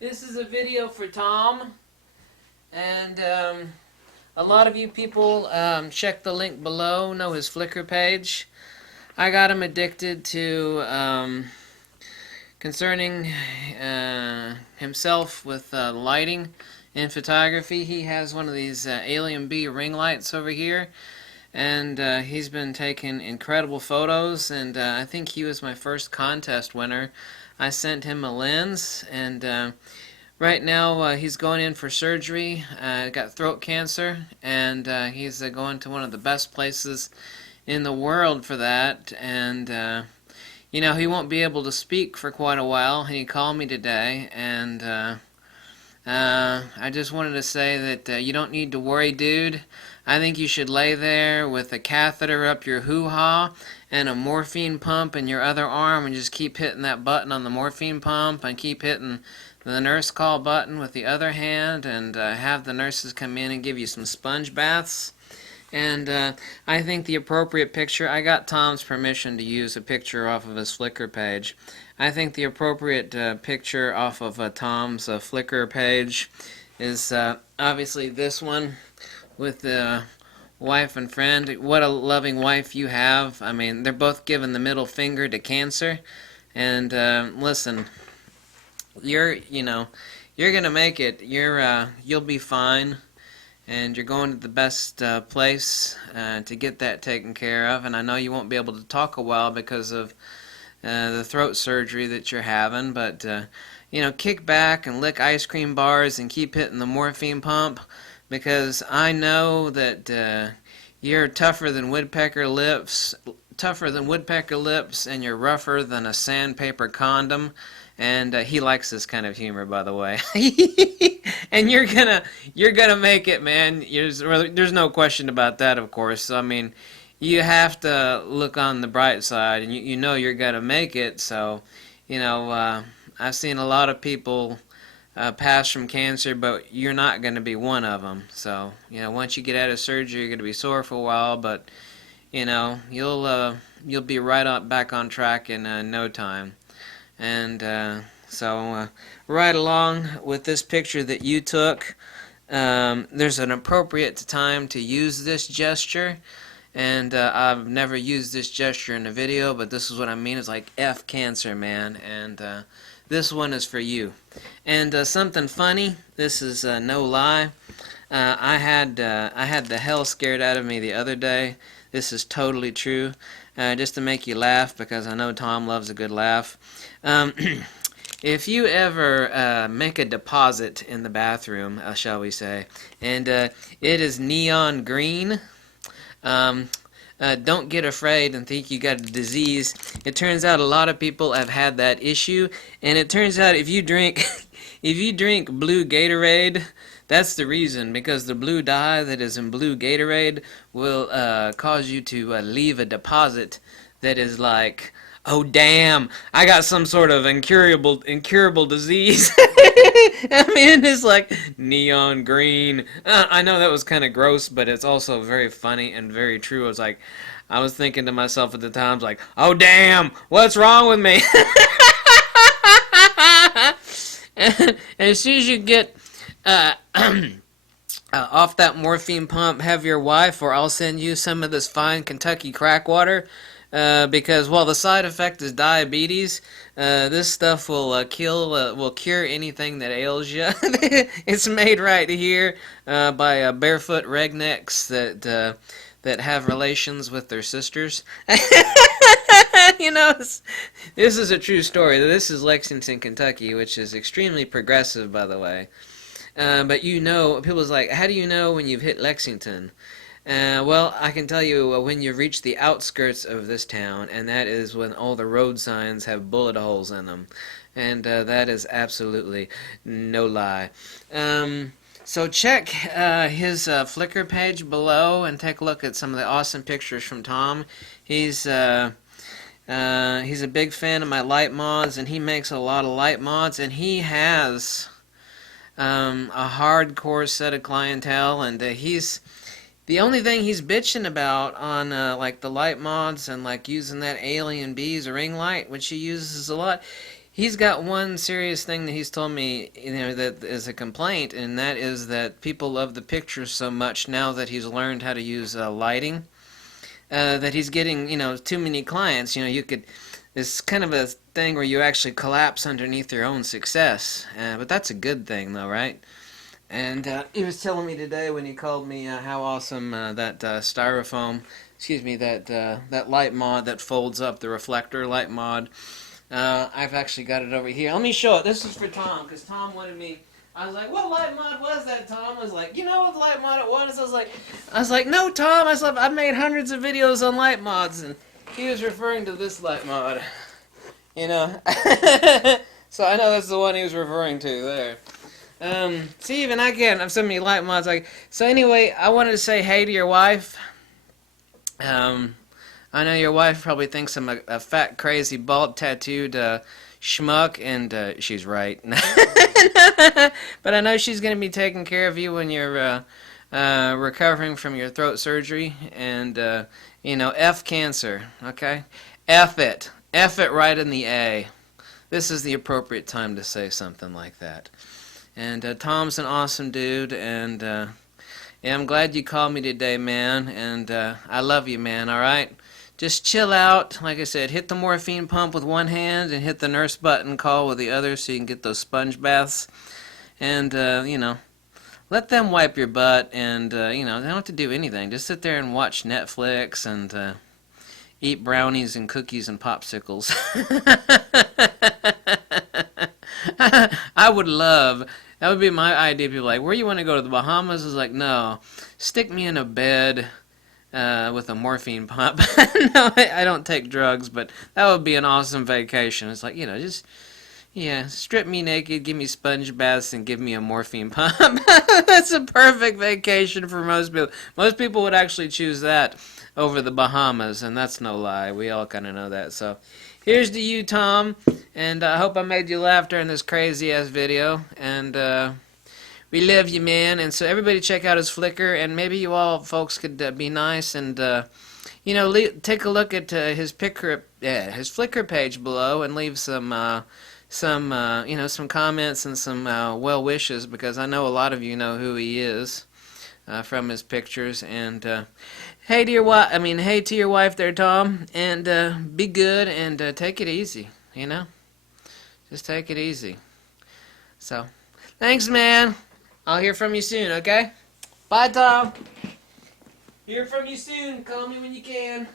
This is a video for Tom, and a lot of you people check the link below, know his Flickr page. I got him addicted to concerning himself with lighting in photography. He has one of these Alien B ring lights over here, and he's been taking incredible photos, and I think he was my first contest winner. I sent him a lens, and right now, he's going in for surgery. Got throat cancer, and he's going to one of the best places in the world for that. And he won't be able to speak for quite a while. He called me today, and I just wanted to say that you don't need to worry, dude. I think you should lay there with a catheter up your hoo-ha and a morphine pump in your other arm and just keep hitting that button on the morphine pump and keep hitting the nurse call button with the other hand, and have the nurses come in and give you some sponge baths. And I think the appropriate picture, I got Tom's permission to use a picture off of his Flickr page. I think the appropriate picture off of Tom's Flickr page is obviously this one with the wife and friend. What a loving wife you have. I mean, they're both giving the middle finger to cancer. And listen, you're gonna make it. You'll be fine, and you're going to the best place to get that taken care of. And I know you won't be able to talk a while because of the throat surgery that you're having, but kick back and lick ice cream bars and keep hitting the morphine pump, because I know that you're tougher than woodpecker lips, and you're rougher than a sandpaper condom. And he likes this kind of humor, by the way. And you're gonna make it, man. There's no question about that, of course. So, I mean, you have to look on the bright side, and you know you're gonna make it. So, I've seen a lot of people pass from cancer, but you're not gonna be one of them. So, once you get out of surgery, you're gonna be sore for a while, but you'll be back on track in no time. And so right along with this picture that you took, there's an appropriate time to use this gesture. And I've never used this gesture in a video, but this is what I mean. It's like F cancer, man. And this one is for you. And something funny, this is no lie. I had the hell scared out of me the other day. This is totally true. Just to make you laugh, because I know Tom loves a good laugh. If you ever make a deposit in the bathroom, shall we say, and it is neon green, don't get afraid and think you got a disease. It turns out a lot of people have had that issue, and it turns out if you drink blue Gatorade, that's the reason, because the blue dye that is in blue Gatorade will cause you to leave a deposit that is like, oh damn, I got some sort of incurable disease. I mean, it's like neon green. I know that was kind of gross, but it's also very funny and very true. I was thinking to myself at the times, like, oh damn, what's wrong with me? And as soon as you get off that morphine pump, have your wife, or I'll send you some of this fine Kentucky crack water. Because while the side effect is diabetes, this stuff will cure anything that ails you. It's made right here by barefoot rednecks that have relations with their sisters. This is a true story. This is Lexington, Kentucky, which is extremely progressive, by the way. But people's like, how do you know when you've hit Lexington? Well, I can tell you when you reach the outskirts of this town, and that is when all the road signs have bullet holes in them. And that is absolutely no lie. So check his Flickr page below and take a look at some of the awesome pictures from Tom. He's a big fan of my light mods, and he makes a lot of light mods, and he has a hardcore set of clientele, and the only thing he's bitching about on like the light mods and like using that Alien Bees ring light, which he uses a lot, He's got one serious thing that he's told me, that is a complaint, and that is that people love the pictures so much now that he's learned how to use lighting, that he's getting, too many clients. It's kind of a thing where you actually collapse underneath your own success. But that's a good thing, though, right? And he was telling me today when he called me how awesome that styrofoam, excuse me, that light mod that folds up, the reflector light mod. I've actually got it over here. Let me show it. This is for Tom, because Tom wanted me. I was like, "What light mod was that, Tom?" I was like, "You know what light mod it was?" I was like, "No, Tom." I've made hundreds of videos on light mods, and he was referring to this light mod. You know. So I know that's the one he was referring to there. See, even I can't. I've so many light mods. So anyway, I wanted to say hey to your wife. I know your wife probably thinks I'm a fat, crazy, bald, tattooed schmuck, and she's right. But I know she's going to be taking care of you when you're recovering from your throat surgery, and F cancer. Okay, F it. F it right in the A. This is the appropriate time to say something like that. And Tom's an awesome dude, and yeah, I'm glad you called me today, man, and I love you, man, alright? Just chill out. Like I said, hit the morphine pump with one hand and hit the nurse button call with the other so you can get those sponge baths. And, let them wipe your butt, and, they don't have to do anything. Just sit there and watch Netflix and eat brownies and cookies and popsicles. That would be my idea. People are like, where you want to go, to the Bahamas? I was like, no, stick me in a bed with a morphine pump. No, I don't take drugs, but that would be an awesome vacation. It's like, strip me naked, give me sponge baths, and give me a morphine pump. That's a perfect vacation for most people. Most people would actually choose that over the Bahamas, and that's no lie. We all kind of know that. So here's to you, Tom, and I hope I made you laugh during this crazy-ass video, and we love you, man. And so everybody check out his Flickr, and maybe you all folks could be nice and, take a look at his Flickr page below and leave some comments and some well wishes, because I know a lot of you know who he is from his pictures. And hey to your wife there, Tom, and be good and take it easy. Just take it easy. So, thanks, man. I'll hear from you soon, okay? Bye, Tom. Hear from you soon. Call me when you can.